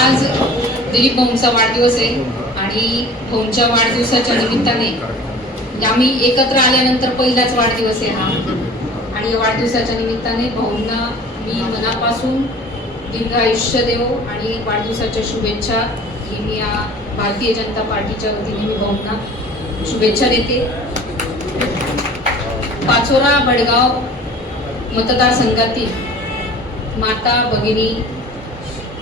आज दिलीप भाऊंचा वाढदिवस आहे आणि भाऊंच्या वाढदिवसाच्या निमित्ताने आम्ही एकत्र आल्यानंतर पहिलाच वाढदिवस आहे हा आणि या वाढदिवसाच्या निमित्ताने भाऊंना मी मनापासून दीर्घ आयुष्य देव आणि वाढदिवसाच्या शुभेच्छा ही मी या भारतीय जनता पार्टीच्या वतीने मी भाऊंना शुभेच्छा देते पाचोरा बडगाव मतदारसंघातील माता भगिनी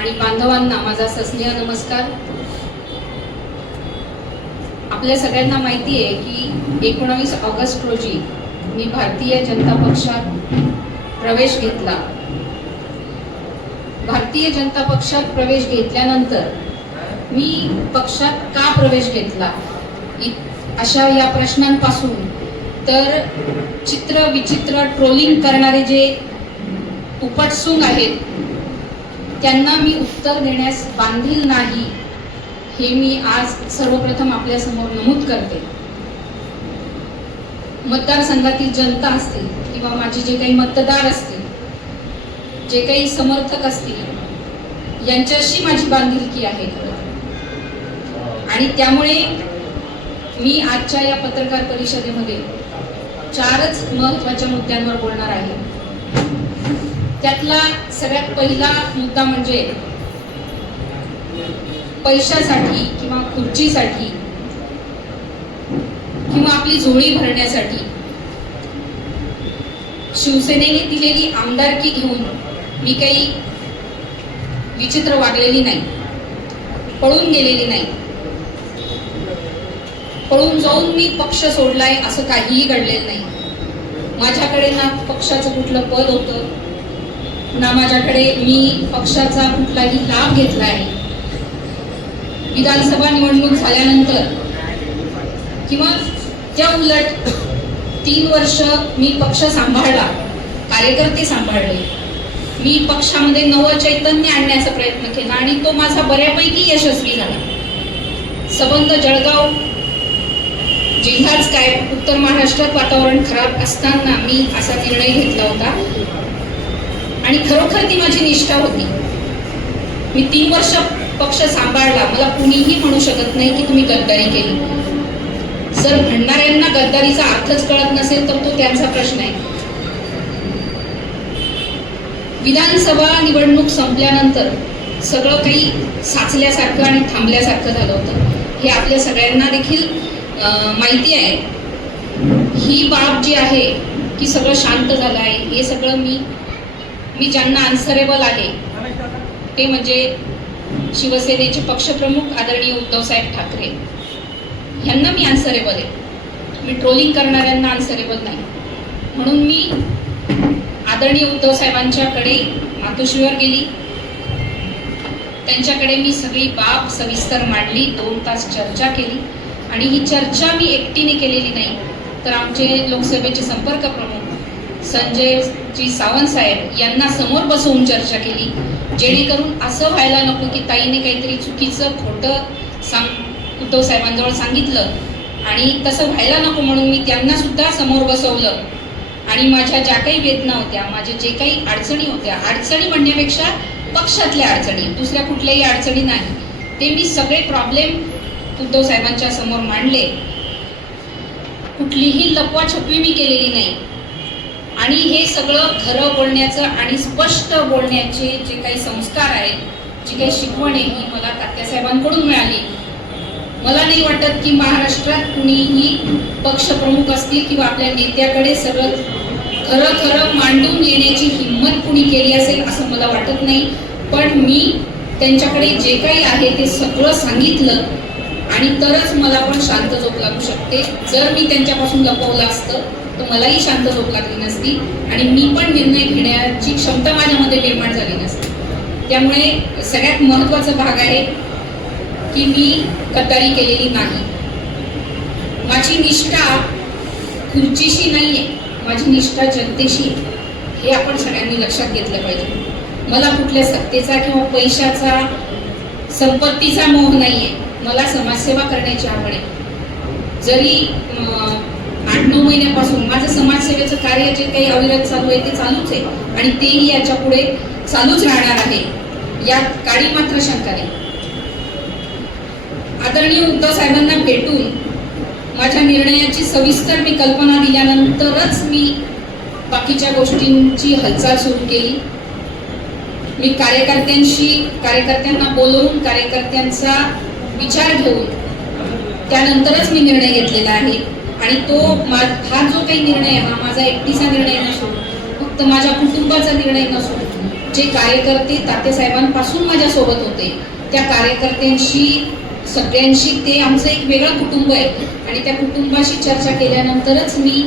आणि बांधवांना माझा सस्नेह नमस्कार आपल्या सगळ्यांना माहिती आहे की एकोणावीस ऑगस्ट रोजी मी भारतीय जनता पक्षात प्रवेश घेतला भारतीय जनता पक्षात प्रवेश घेतल्यानंतर मी पक्षात का प्रवेश घेतला अशा या प्रश्नांपासून तर चित्र विचित्र ट्रोलिंग करणारे जे उपटसून आहेत त्यांना मी उत्तर देण्यास बांधील नाही हे मी आज सर्वप्रथम आपल्यासमोर नमूद करते मतदारसंघातील जनता असतील किंवा माझे जे काही मतदार असतील जे काही समर्थक असतील यांच्याशी माझी बांधिलकी आहे आणि त्यामुळे मी आजच्या या पत्रकार परिषदेमध्ये चारच महत्त्वाच्या मुद्द्यांवर बोलणार आहे त्यातला सगळ्यात पहिला मुद्दा म्हणजे पैशासाठी किंवा खुर्चीसाठी किंवा आपली जोडी भरण्यासाठी शिवसेनेने दिलेली आमदारकी घेऊन मी काही विचित्र वागलेली नाही पळून गेलेली नाही पळून जाऊन मी पक्ष सोडलाय असं काहीही घडलेलं नाही माझ्याकडे ना पक्षाचं कुठलं पद होतं ना माझ्याकडे मी पक्षाचा कुठलाही लाभ घेतला आहे विधानसभा निवडणूक झाल्यानंतर किंवा त्या उलट तीन वर्ष मी पक्ष सांभाळला कार्यकर्ते सांभाळले मी पक्षामध्ये नवं चैतन्य आणण्याचा प्रयत्न केला आणि तो माझा बऱ्यापैकी यशस्वी झाला सबंध जळगाव जिल्हाच काय उत्तर महाराष्ट्रात वातावरण खराब असताना मी असा निर्णय घेतला होता आणि खरोखर ती माझी निष्ठा होती मी तीन वर्ष पक्ष सांभाळला मला कुणीही म्हणू शकत नाही की तुम्ही गद्दारी केली जर म्हणणाऱ्यांना गद्दारीचा अर्थच कळत नसेल तर तो त्यांचा प्रश्न आहे विधानसभा निवडणूक संपल्यानंतर सगळं काही साचल्यासारखं आणि थांबल्यासारखं झालं होतं हे आपल्या सगळ्यांना देखील माहिती आहे ही बाब जी आहे की सगळं शांत झालं आहे हे सगळं मी मी ज्यांना आन्सरेबल आहे ते म्हणजे शिवसेनेचे पक्षप्रमुख आदरणीय उद्धवसाहेब ठाकरे ह्यांना मी आन्सरेबल आहे मी ट्रोलिंग करणाऱ्यांना आन्सरेबल नाही म्हणून मी आदरणीय उद्धवसाहेबांच्याकडे मातोश्रीवर गेली त्यांच्याकडे मी सगळी बाब सविस्तर मांडली दोन तास चर्चा केली आणि ही चर्चा मी एकटीने केलेली नाही तर आमचे लोकसभेचे संपर्क प्रमुख संजयजी सावंत साहेब यांना समोर बसवून चर्चा केली जेणेकरून असं व्हायला नको की ताईने काहीतरी चुकीचं खोटं सांग उद्धव साहेबांजवळ सांगितलं आणि तसं व्हायला नको म्हणून मी त्यांना सुद्धा समोर बसवलं आणि माझ्या ज्या काही वेदना होत्या माझ्या जे काही अडचणी होत्या अडचणी म्हणण्यापेक्षा पक्षातल्या अडचणी दुसऱ्या कुठल्याही अडचणी नाही ते मी सगळे प्रॉब्लेम उद्धव साहेबांच्या समोर मांडले कुठलीही लपवाछपवी मी केलेली नाही आणि हे सगळं खरं बोलण्याचं आणि स्पष्ट बोलण्याचे जे काही संस्कार आहेत जी काही शिकवण आहे ही मला तात्यासाहेबांकडून मिळाली मला नाही वाटत की महाराष्ट्रात कुणीही पक्षप्रमुख असतील किंवा आपल्या नेत्याकडे सगळं खरं खरं मांडून येण्याची हिंमत कुणी केली असेल असं मला वाटत नाही पण मी त्यांच्याकडे जे काही आहे ते सगळं सांगितलं आणि तरच मला पण शांत झोप लागू शकते जर मी त्यांच्यापासून लपवलं असतं तर मलाही शांत झोप लागली नसती आणि मी पण निर्णय घेण्याची क्षमता माझ्यामध्ये निर्माण झाली नसती त्यामुळे सगळ्यात महत्त्वाचा भाग आहे की मी कतारी केलेली नाही माझी निष्ठा खुर्चीशी नाही आहे माझी निष्ठा जनतेशी हे आपण सगळ्यांनी लक्षात घेतलं पाहिजे मला कुठल्या सत्तेचा किंवा पैशाचा संपत्तीचा मोह नाही आहे मला समाजसेवा करण्याची आवड आहे जरी आठ नऊ महिन्यापासून माझं समाजसेवेचं कार्य जे काही अविरत चालू आहे ते चालूच आहे आणि तेही याच्या पुढे चालूच राहणार आहे यात काळी मात्र शंका नाही आदरणीय उद्धव साहेबांना भेटून माझ्या निर्णयाची सविस्तर मी कल्पना दिल्यानंतरच मी बाकीच्या गोष्टींची हालचाल सुरू केली मी कार्यकर्त्यांशी कार्यकर्त्यांना बोलवून कार्यकर्त्यांचा विचार घेऊन त्यानंतरच मी निर्णय घेतलेला आहे आणि तो हा जो काही निर्णय हा माझा एकटीचा निर्णय नसो फक्त माझ्या कुटुंबाचा निर्णय नसो जे कार्यकर्ते तातेसाहेबांपासून माझ्यासोबत होते त्या कार्यकर्त्यांशी सगळ्यांशी ते आमचं एक वेगळं कुटुंब आहे आणि त्या कुटुंबाशी चर्चा केल्यानंतरच मी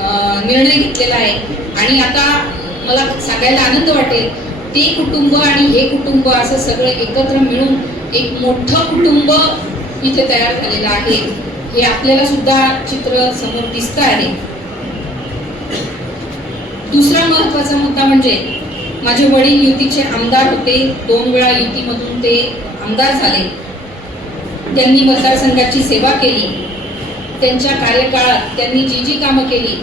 निर्णय घेतलेला आहे आणि आता मला सांगायला आनंद वाटेल ते कुटुंब आणि हे कुटुंब असं सगळं एकत्र मिळून एक मोठं कुटुंब इथे तयार झालेलं आहे हे आपल्याला सुद्धा चित्र समोर दिसत आहे दुसरा महत्वाचा मुद्दा म्हणजे माझे वडील युतीचे आमदार होते दोन वेळा युतीमधून ते आमदार झाले त्यांनी मतदारसंघाची सेवा केली त्यांच्या कार्यकाळात त्यांनी जी जी कामं केली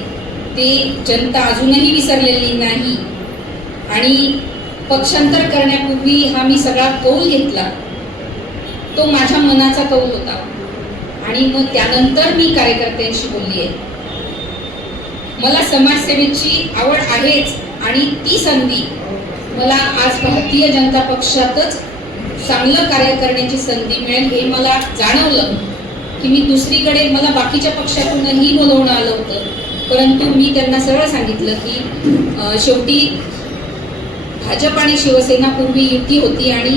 ते जनता अजूनही विसरलेली नाही आणि पक्षांतर करण्यापूर्वी हा मी सगळा कौल घेतला तो माझ्या मनाचा कौल होता आणि मग त्यानंतर मी कार्यकर्त्यांशी बोलली आहे मला समाजसेवेची आवड आहेच आणि ती संधी मला आज भारतीय जनता पक्षातच चांगलं कार्य करण्याची संधी मिळेल हे मला जाणवलं की मी दुसरीकडे मला बाकीच्या पक्षातूनही बोलवणं आलं होतं परंतु मी त्यांना सरळ सांगितलं की शेवटी भाजप आणि शिवसेना पूर्वी युती होती आणि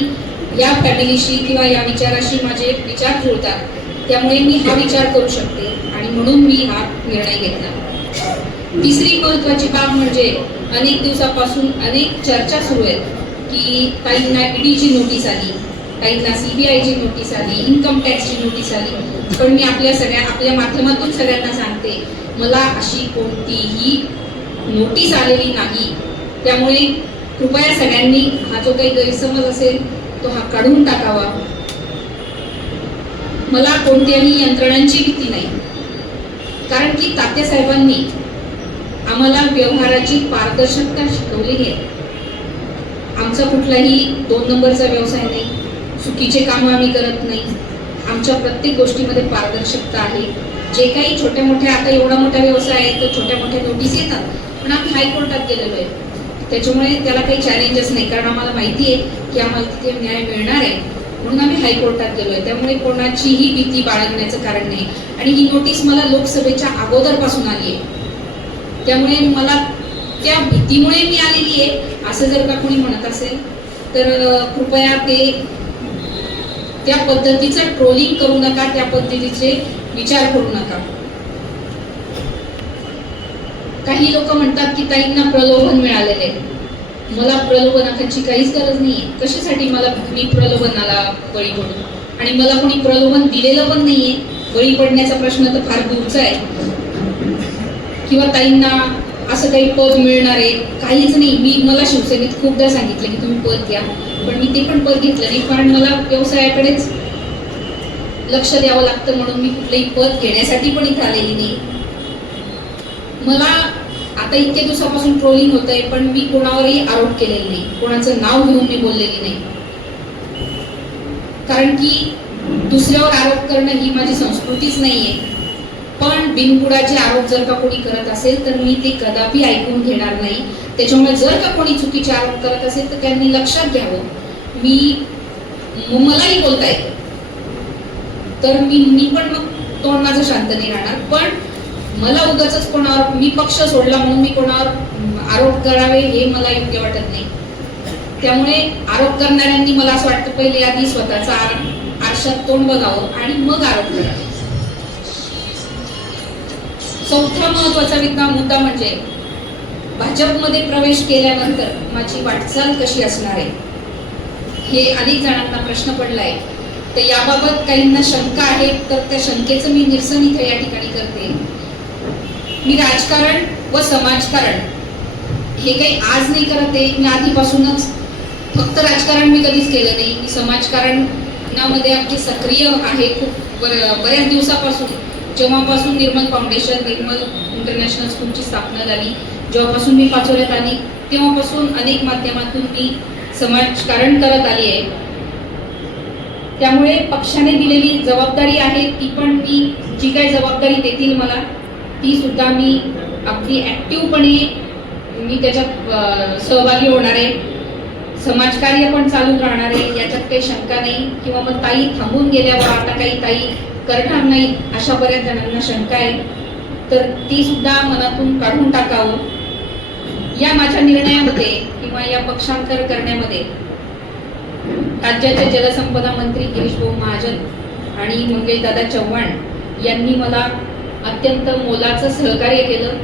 या फॅमिलीशी किंवा या विचाराशी माझे विचार जुळतात त्यामुळे मी हा विचार करू शकते आणि म्हणून मी हा निर्णय घेतला तिसरी महत्वाची बाब म्हणजे अनेक दिवसापासून अनेक चर्चा सुरू आहेत की काहींना ईडीची e नोटीस आली काहींना सीबीआयची नोटीस आली इन्कम टॅक्सची नोटीस आली पण मी आपल्या सगळ्या आपल्या माध्यमातून सगळ्यांना सांगते मला अशी कोणतीही नोटीस आलेली नाही त्यामुळे कृपया सगळ्यांनी हा जो काही गैरसमज असेल तो हा काढून टाकावा मला कोणत्याही यंत्रणांची भीती नाही कारण की तात्या साहेबांनी आम्हाला व्यवहाराची पारदर्शकता शिकवली आहे आमचा कुठलाही दोन नंबरचा व्यवसाय नाही चुकीचे काम आम्ही करत नाही आमच्या प्रत्येक गोष्टीमध्ये पारदर्शकता आहे जे काही छोट्या मोठ्या आता एवढा मोठा व्यवसाय आहे तो छोट्या मोठ्या नोटीस येतात पण आम्ही हायकोर्टात गेलेलो आहे त्याच्यामुळे त्याला काही चॅलेंजेस नाही कारण आम्हाला माहिती आहे की आम्हाला तिथे न्याय मिळणार आहे म्हणून आम्ही हायकोर्टात गेलोय त्यामुळे कोणाचीही भीती बाळगण्याचं कारण नाही आणि ही नोटीस मला लोकसभेच्या अगोदरपासून आली आहे त्यामुळे मला त्या भीतीमुळे मी आलेली आहे असं जर का कोणी म्हणत असेल तर कृपया ते त्या पद्धतीचं ट्रोलिंग करू नका त्या पद्धतीचे विचार करू नका काही लोक म्हणतात की ताईंना प्रलोभन मिळालेले आहे मला प्रलोभनाची काहीच गरज नाही कशासाठी मला मी प्रलोभनाला बळी पडू आणि मला कोणी प्रलोभन दिलेलं पण नाहीये बळी पडण्याचा प्रश्न तर फार दूरचा आहे किंवा ताईंना असं काही पद मिळणार आहे काहीच नाही मी मला शिवसेनेत खूपदा सांगितलं की तुम्ही पद घ्या पण मी ते पण पद घेतलं नाही कारण मला व्यवसायाकडेच लक्ष द्यावं लागतं म्हणून मी कुठलंही पद घेण्यासाठी पण इथे आलेली नाही मला आता इतक्या दिवसापासून ट्रोलिंग होत आहे पण मी कोणावरही आरोप केलेले नाही कोणाचं नाव घेऊन मी बोललेली नाही कारण की दुसऱ्यावर आरोप करणं ही माझी संस्कृतीच नाहीये पण बिनबुडाचे आरोप जर का कोणी करत असेल तर मी ते कदापि ऐकून घेणार नाही त्याच्यामुळे जर का कोणी चुकीचे आरोप करत असेल तर त्यांनी लक्षात घ्यावं मी मलाही बोलता येत तर मी मी पण मग तोंड माझं शांत नाही राहणार पण मला उगाच कोणावर मी पक्ष सोडला म्हणून मी कोणावर आरोप करावे हे मला योग्य वाटत नाही त्यामुळे आरोप करणाऱ्यांनी मला असं वाटतं पहिले आधी स्वतःचा आरशात तोंड बघावं आणि मग आरोप करावे चौथा महत्वाचा मुद्दा म्हणजे भाजपमध्ये प्रवेश केल्यानंतर माझी वाटचाल कशी असणार आहे हे अनेक जणांना प्रश्न पडलाय तर याबाबत काहींना शंका आहे तर त्या शंकेचं मी निरसन इथे या ठिकाणी करते मी राजकारण व समाजकारण हे काही आज नाही करत आहे मी आधीपासूनच फक्त राजकारण मी कधीच केलं नाही मी समाजकारणामध्ये आमचे सक्रिय आहे खूप बर बऱ्याच दिवसापासून जेव्हापासून निर्मल फाउंडेशन निर्मल इंटरनॅशनल स्कूलची स्थापना झाली जेव्हापासून मी पाचवण्यात आली तेव्हापासून अनेक माध्यमातून मी समाजकारण करत आली आहे त्यामुळे पक्षाने दिलेली जबाबदारी आहे ती पण मी जी काय जबाबदारी देतील मला ती सुद्धा मी अगदी ॲक्टिव्हपणे मी त्याच्यात सहभागी होणार आहे समाजकार्य पण चालू राहणार आहे याच्यात काही शंका नाही किंवा मग ताई थांबून गेल्यावर आता काही ताई करणार नाही अशा बऱ्याच जणांना शंका आहे तर ती सुद्धा मनातून काढून टाकावं या माझ्या निर्णयामध्ये किंवा या पक्षांतर करण्यामध्ये राज्याचे जलसंपदा मंत्री गिरीश भाऊ महाजन आणि मंगेशदादा चव्हाण यांनी मला अत्यंत मोलाचं सहकार्य केलं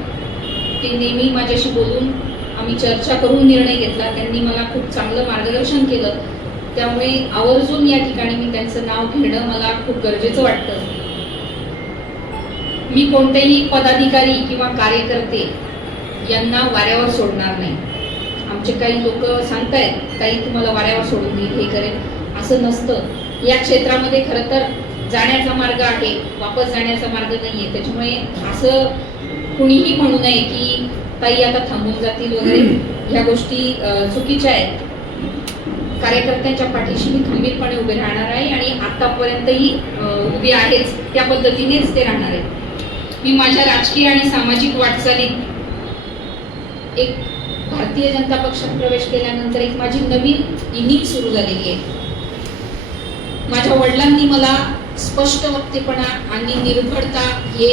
ते नेहमी माझ्याशी बोलून आम्ही चर्चा करून निर्णय घेतला त्यांनी मला खूप चांगलं मार्गदर्शन केलं त्यामुळे आवर्जून या ठिकाणी मी त्यांचं नाव घेणं मला खूप गरजेचं वाटतं मी कोणतेही पदाधिकारी किंवा कार्यकर्ते यांना वाऱ्यावर सोडणार नाही आमचे काही लोक सांगतायत काही तुम्हाला वाऱ्यावर सोडून देईल हे करेल असं नसतं या क्षेत्रामध्ये खरं तर जाण्याचा मार्ग आहे वापस जाण्याचा मार्ग नाही आहे त्याच्यामुळे असं कुणीही म्हणू नये की ताई आता थांबून जातील वगैरे ह्या गोष्टी चुकीच्या आहेत कार्यकर्त्यांच्या पाठीशी मी खंबीरपणे उभे राहणार आहे आणि आतापर्यंतही उभे आहेच त्या पद्धतीनेच ते राहणार आहे मी माझ्या राजकीय आणि सामाजिक वाटचालीत एक भारतीय जनता पक्षात प्रवेश केल्यानंतर एक माझी नवीन इनिंग सुरू झालेली आहे माझ्या वडिलांनी मला स्पष्ट वक्तेपणा आणि निर्भरता हे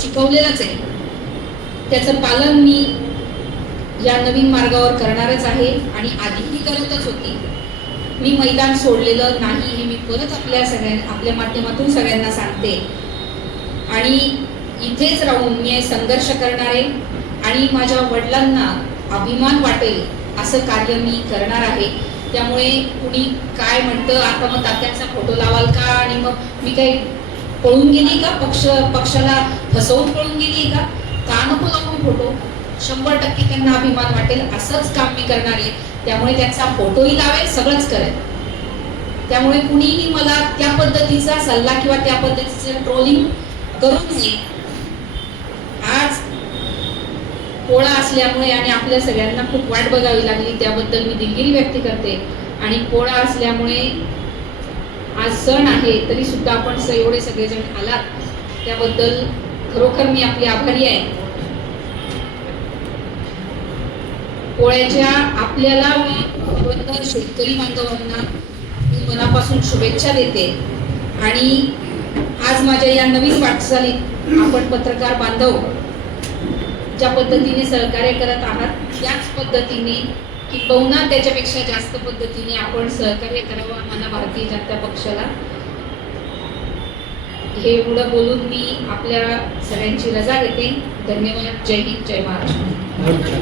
शिकवलेलंच आहे त्याचं पालन मी या नवीन मार्गावर करणारच आहे आणि आधीही करतच होती मी मैदान सोडलेलं नाही हे मी परत आपल्या सगळ्या आपल्या माध्यमातून सगळ्यांना सांगते आणि इथेच राहून मी संघर्ष करणार आहे आणि माझ्या वडिलांना अभिमान वाटेल असं कार्य मी करणार आहे त्यामुळे कुणी काय म्हणतं आता मग तात्यांचा फोटो लावाल का आणि मग मी काही पळून गेली का पक्ष पक्षाला फसवून पळून गेली का का नको नको फोटो शंभर टक्के त्यांना अभिमान वाटेल असंच काम मी करणार आहे त्यामुळे त्यांचा फोटोही लावेल सगळंच करेल त्यामुळे कुणीही मला त्या पद्धतीचा सल्ला किंवा त्या पद्धतीचं ट्रोलिंग करू नये पोळा असल्यामुळे आणि आपल्या सगळ्यांना खूप वाट बघावी लागली त्याबद्दल मी दिलगिरी व्यक्त करते आणि पोळा असल्यामुळे आज सण आहे तरी सुद्धा आपण स एवढे सगळेजण आलात त्याबद्दल खरोखर मी आपली आभारी आहे पोळ्याच्या आपल्याला शेतकरी बांधवांना मी मनापासून शुभेच्छा देते आणि आज माझ्या या नवीन वाटचालीत आपण पत्रकार बांधव ज्या पद्धतीने सहकार्य करत आहात त्याच पद्धतीने किंबहुना त्याच्यापेक्षा जास्त पद्धतीने आपण सहकार्य करावं आम्हाला भारतीय जनता पक्षाला हे एवढं बोलून मी आपल्या सगळ्यांची रजा घेते धन्यवाद जय हिंद जय महाराष्ट्र